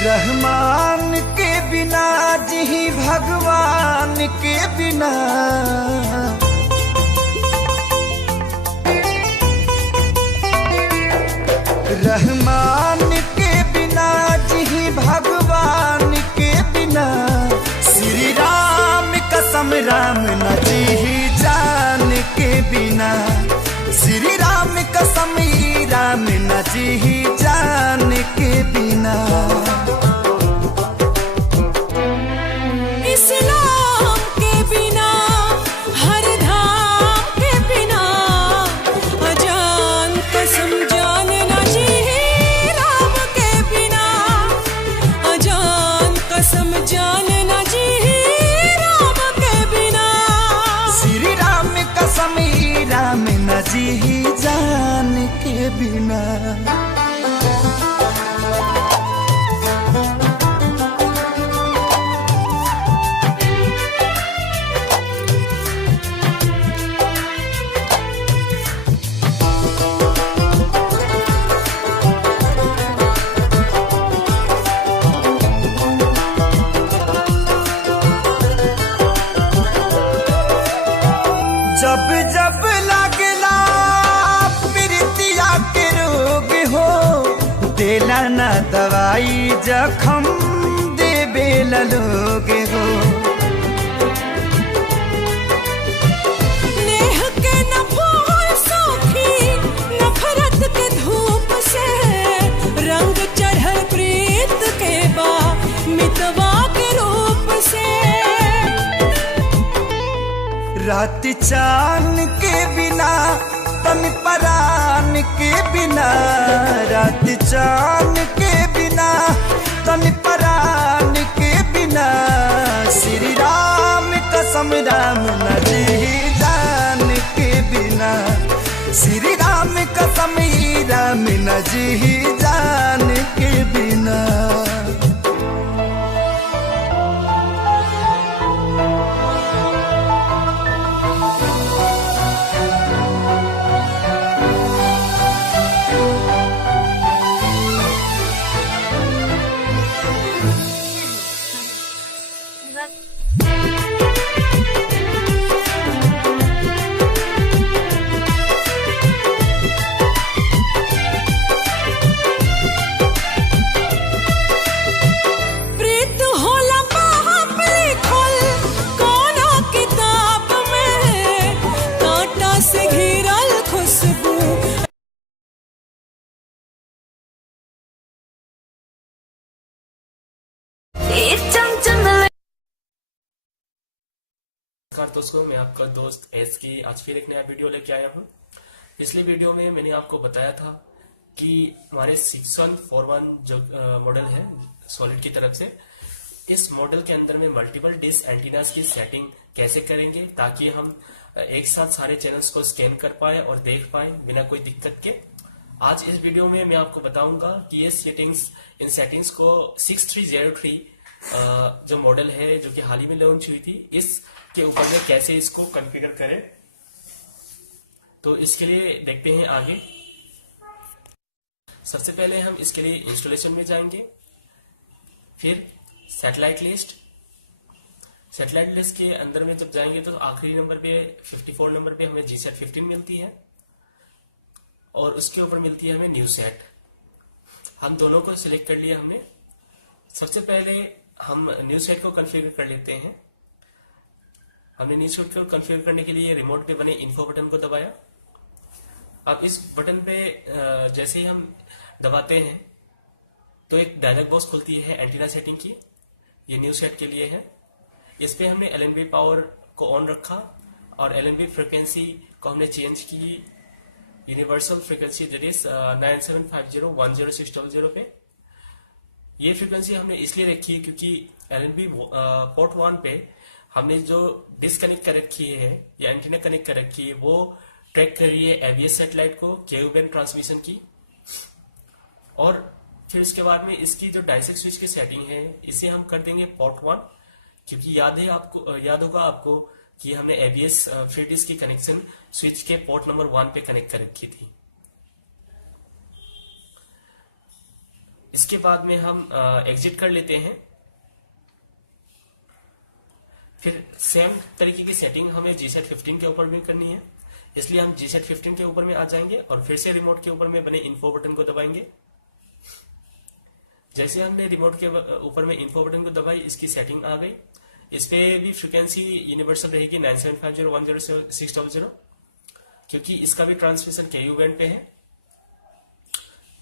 रहमान के बिना जी भगवान के बिना, रहमान के बिना जी भगवान के बिना, श्री राम कसम राम न जी जान के बिना, श्री राम कसम राम न जी जान के बिना। इस्लाम के बिना, हर धाम के बिना, अजान कसम जान न जी राम के बिना, अजान कसम जान न जी राम के बिना, श्री राम कसम राम न जी जान के बिना। जब जब लगला प्रीतिया के रोग हो, देला ना दवाई जखम देवे लोग हो। नेह के न फूल सूखी, नफरत के धूप से, रंग चढ़ल प्रीत के बा मितवा के रूप से। रात चान के बिना, तन परान के बिना, रात चान के बिना, तन परान के बिना, श्री राम कसम राम न जी जान के बिना, श्री राम कसम राम न जी जान के बिना। प्रीत होला पाप लिखल कोनो किताब में, कांटा से घिरल खुशबू। नमस्कार दोस्तों, मैं आपका दोस्त एस की आज फिर एक नया वीडियो लेके आया हूँ। पिछले वीडियो में मैंने आपको बताया था कि हमारे 6141 जो मॉडल है सॉलिड की तरफ से, इस मॉडल के अंदर में मल्टीपल डिश एंटीनास की सेटिंग कैसे करेंगे ताकि हम एक साथ सारे चैनल्स को स्कैन कर पाए और देख पाए बिना कोई दिक्कत के। आज इस वीडियो में मैं आपको बताऊंगा कि ये इन सेटिंग्स को 6303 जो मॉडल है जो कि हाल ही में लॉन्च हुई थी, इसके ऊपर में कैसे इसको कॉन्फ़िगर करें। तो इसके लिए देखते हैं आगे। सबसे पहले हम इसके लिए इंस्टॉलेशन में जाएंगे, फिर सैटेलाइट लिस्ट। सैटेलाइट लिस्ट के अंदर में जब जाएंगे तो आखिरी नंबर पे 54 नंबर पे हमें GSAT 15 मिलती है और उसके ऊपर मिलती है हमें न्यूसेट। हम दोनों को सिलेक्ट कर लिया हमने। सबसे पहले हम न्यूसेट को कॉन्फ़िगर कर लेते हैं। हमने न्यूसेट को कॉन्फ़िगर करने के लिए रिमोट पे बने इन्फो बटन को दबाया। अब इस बटन पे जैसे ही हम दबाते हैं तो एक डायलॉग बॉक्स खुलती है एंटीना सेटिंग की। ये न्यूसेट के लिए है। इस पे हमने LNB पावर को ऑन रखा और LNB फ्रिक्वेंसी को हमने चेंज की यूनिवर्सल फ्रिक्वेंसी दैट इज 9750100600 पे। ये फ्रिक्वेंसी हमने इसलिए रखी है क्योंकि LNB पोर्ट 1 पे हमने जो डिस्कनेक्ट कर रखी है या एंटीना कनेक्ट कर रखी है वो ट्रैक कर रही है ABS सैटेलाइट को Ku बैंड ट्रांसमिशन की। और फिर उसके बाद में इसकी जो डायसेक स्विच की सेटिंग है इसे हम कर देंगे पोर्ट 1, क्योंकि याद होगा आपको कि हमने ABS फ्री डिस्क की कनेक्शन स्विच के पोर्ट नंबर 1 पे कनेक्ट कर रखी थी। इसके बाद में हम एग्जिट कर लेते हैं। फिर सेम तरीके की सेटिंग हमें GSAT 15 के ऊपर भी करनी है, इसलिए हम GSAT 15 के ऊपर में आ जाएंगे और फिर से रिमोट के ऊपर में बने इन्फो बटन को दबाएंगे। जैसे हमने रिमोट के ऊपर में इन्फो बटन को दबाई, इसकी सेटिंग आ गई। इस पे भी फ्रीक्वेंसी यूनिवर्सल रहेगी 975010600, क्योंकि इसका भी ट्रांसमिशन KU बैंड पे है।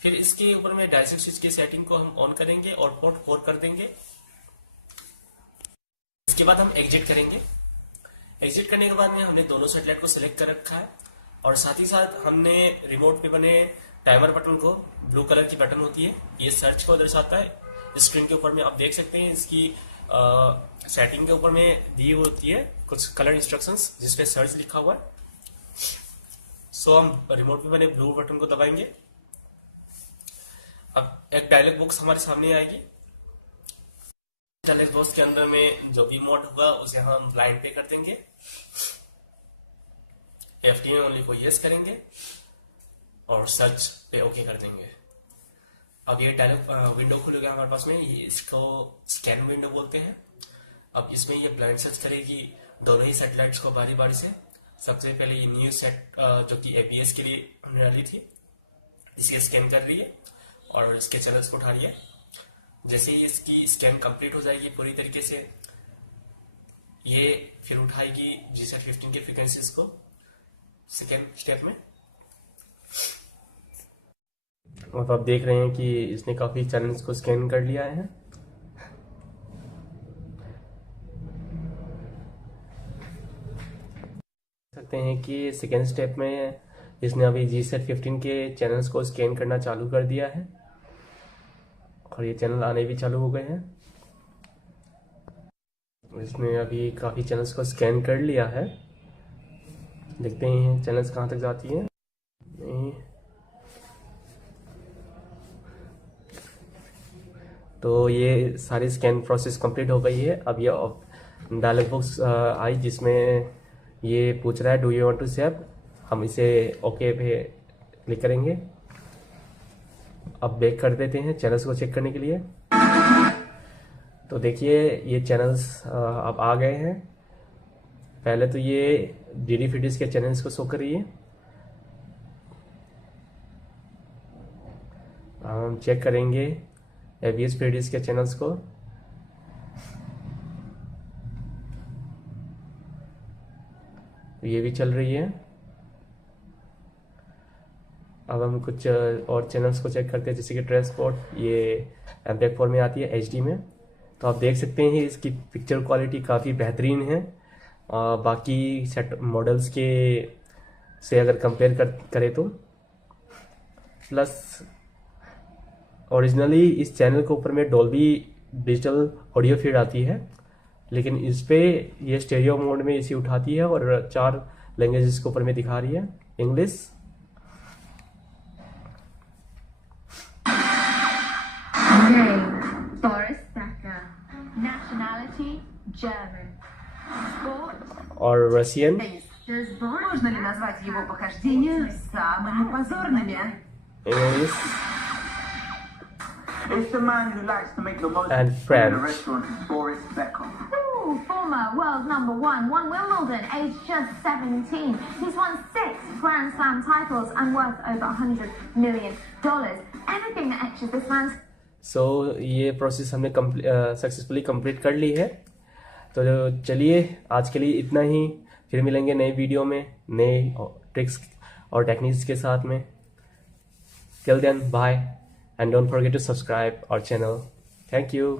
फिर इसके ऊपर में डायसेक्ट स्विच की सेटिंग को हम ऑन करेंगे और पोर्ट 4 कर देंगे। इसके बाद हम एग्जिट करेंगे। एग्जिट करने के बाद में हमने दोनों सैटेलाइट को सिलेक्ट कर रखा है और साथ ही साथ हमने रिमोट पे बने टाइमर बटन को, ब्लू कलर की बटन होती है, ये सर्च को दर्शाता है। स्क्रीन के ऊपर में आप देख सकते हैं, इसकी सेटिंग के ऊपर में दी होती है कुछ कलर इंस्ट्रक्शंस जिसपे सर्च लिखा हुआ है। सो हम रिमोट पे बने ब्लू बटन को दबाएंगे। अब एक डायलॉग बॉक्स हमारे सामने आएगी। डायलॉग बॉक्स के अंदर में जो भी मोड होगा उसे हम ब्लाइंड पे कर देंगे। FT ओनली को यस करेंगे और सर्च पे ओके कर देंगे। अब ये डायलॉग विंडो खुलेगा हमारे पास में, ये इसको स्कैन विंडो बोलते हैं। अब इसमें ये ब्लाइंड सर्च करेगी दोनों ही सैटेलाइट्स को बारी बारी से। सबसे पहले ये न्यू सेट जो कि APS के लिए होने वाली थी, इसे स्कैन कर रही है और इसके चैनल्स को उठा रही है। जैसे ही इसकी स्कैन कंप्लीट हो जाएगी पूरी तरीके से, ये फिर उठाएगी GSAT 15 के फ्रीक्वेंसीज को सेकेंड स्टेप में। और आप देख रहे हैं कि इसने काफी चैनल्स को स्कैन कर लिया है। सकते हैं कि सेकेंड स्टेप में इसने अभी GSAT 15 के चैनल्स को स्कैन करना चालू कर दिया है और ये चैनल आने भी चालू हो गए हैं। इसने अभी काफी चैनल्स को स्कैन कर लिया है। देखते हैं चैनल्स कहाँ तक जाती हैं। तो ये सारी स्कैन प्रोसेस कंप्लीट हो गई है। अब ये डायलॉग बॉक्स आई जिसमें ये पूछ रहा है do you want to save. हम इसे ओके पे क्लिक करेंगे। अब बैक कर देते हैं चैनल्स को चेक करने के लिए। तो देखिए ये चैनल्स अब आ गए हैं। पहले तो ये DD Fidis के चैनल्स को शो कर रही है। हम चेक करेंगे ABS Fidis के चैनल्स को। ये भी चल रही है। अब हम कुछ और चैनल्स को चेक करते हैं, जैसे कि ट्रांसपोर्ट, ये MPEG 4 में आती है HD में। तो आप देख सकते हैं इसकी पिक्चर क्वालिटी काफ़ी बेहतरीन है। बाकी सेट मॉडल्स के से अगर कंपेयर करें तो प्लस ओरिजिनली इस चैनल के ऊपर में डॉल्बी डिजिटल ऑडियो फीड आती है, लेकिन इस पे ये स्टेरियो मोड में इसे उठाती है और 4 लैंग्वेजेस के ऊपर में दिखा रही है। English, Name, Boris Becker. Nationality, German. Sport, और Russian. does Boris Можно ли назвать его похождения самыми позорными? English It's the man who likes to make the most And of French. the restaurant, Boris Becker. Ooh, former world #1, won Wimbledon, aged just 17. He's won 6 Grand Slam titles and worth over $100 million. Everything that etches this man's ये process हमने successfully complete कर ली है। तो चलिए आज के लिए इतना ही। फिर मिलेंगे नए वीडियो में नए ट्रिक्स और टेक्निक्स के साथ में। Till then, bye and don't forget to subscribe our channel. Thank you.